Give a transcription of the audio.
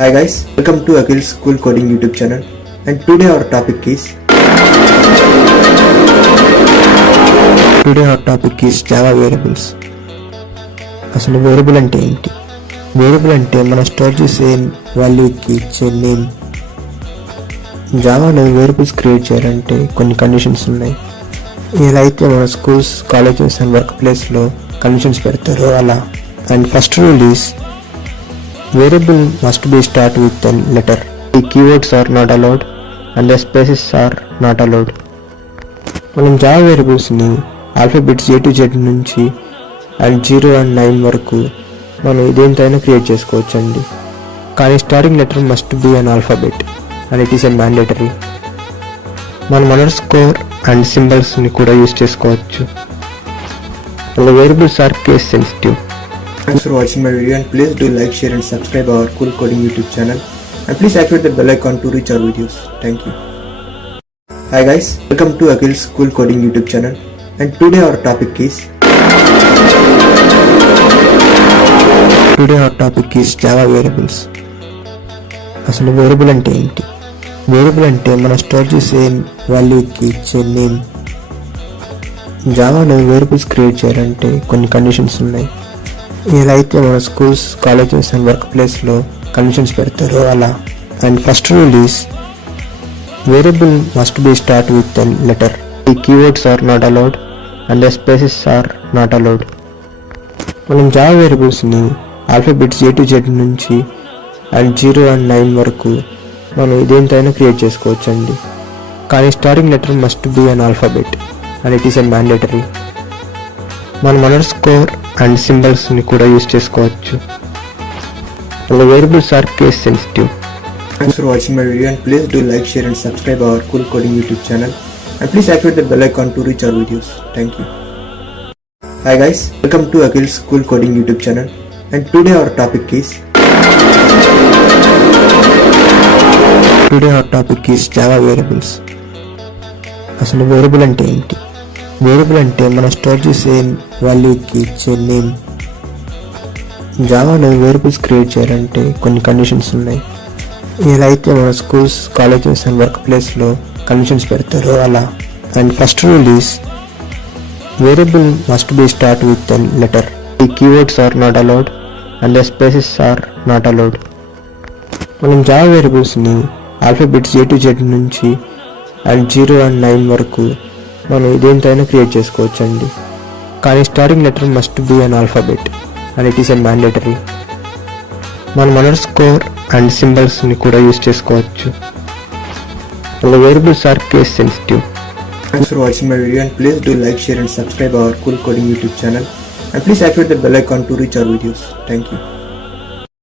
Hi guys, welcome to Akhil's School Coding YouTube channel, and today our topic is Java variables. అసలు వేరియబుల్ అంటే ఏంటి? వేరియబుల్ అంటే మనం స్టోర్ చేసే వాల్యూకి ఇచ్చే నేమ్. జావాలో వేరియబుల్స్ క్రియేట్ చేయాలంటే కొన్ని కండిషన్స్ ఉన్నాయి. ఇలా అయితే మన స్కూల్స్, కాలేజెస్ అండ్ వర్క్ ప్లేస్లో కండిషన్స్ పెడతారు అలా. And first rule is variable must be start with a letter. The keywords are not allowed and the spaces are not allowed. మనం జావా వేరియబుల్స్ని ఆల్ఫాబెట్స్ A to Z నుంచి and 0 and 9 వరకు మనం ఇదేంతైనా create చేసుకోవచ్చండి. కానీ starting letter must be an alphabet and it is a mandatory. మనం underscore and సింబల్స్ని కూడా యూజ్ చేసుకోవచ్చు. Variables are case sensitive. Thanks for watching my video, and please do like, share and subscribe our Cool Coding YouTube channel, and please activate the bell icon to reach our videos. Thank you. Hi guys, welcome to Akhil's Cool Coding YouTube channel, and today our topic is Java variables. అసలు వేరియబుల్ అంటే ఏంటి? వేరియబుల్ అంటే మనం స్టోర్ చేసే వాల్యూకి ఇచ్చే నేమ్. జావాలో variables create చేయాలంటే కొన్ని కండిషన్స్ ఉన్నాయి. ఇలా అయితే మన స్కూల్స్, కాలేజెస్ అండ్ వర్క్ ప్లేస్లో కండిషన్స్ పెడతారు అలా. And first rule is variable must be start with a letter. The keywords are not allowed and the spaces are not allowed. మనం జావా వేరియబుల్స్ని ఆల్ఫాబెట్స్ A to Z నుంచి and 0 and 9 వరకు మనం ఇదేంతైనా create చేసుకోవచ్చండి. కానీ starting letter must be an alphabet and it is a mandatory. మనం underscore and సింబల్స్ని కూడా యూజ్ చేసుకోవచ్చు. Variables are case sensitive. Thanks for watching my video, and please do like, share and subscribe our Cool Coding YouTube channel, and please activate the bell icon to reach our videos. Thank you. Hi guys, welcome to Akhil's Cool Coding YouTube channel, and today our topic is Java variables. అసలు వేరియబుల్ అంటే ఏంటి? వేరియబుల్ అంటే మనం స్టోర్ చేసే వాల్యూకి ఇచ్చే నేమ్. జావాలో variables create చేయాలంటే కొన్ని కండిషన్స్ ఉన్నాయి. ఇలా అయితే మన స్కూల్స్, కాలేజెస్ అండ్ వర్క్ ప్లేస్లో కండిషన్స్ పెడతారు అలా. And first rule is variable must be start with a letter. The keywords are not allowed and the spaces are not allowed. మనం జావా వేరియబుల్స్ని ఆల్ఫాబెట్స్ A to Z నుంచి and 0 and 9 వరకు మనం ఇదేంతైనా create చేసుకోవచ్చండి. కానీ starting letter must be an alphabet and it is a mandatory. మనం underscore and సింబల్స్ని కూడా యూజ్ చేసుకోవచ్చు. Variables are case sensitive. Thanks for watching my video, and please do like, share and subscribe our Cool Coding YouTube channel, and please activate the bell icon to reach our videos. Thank you.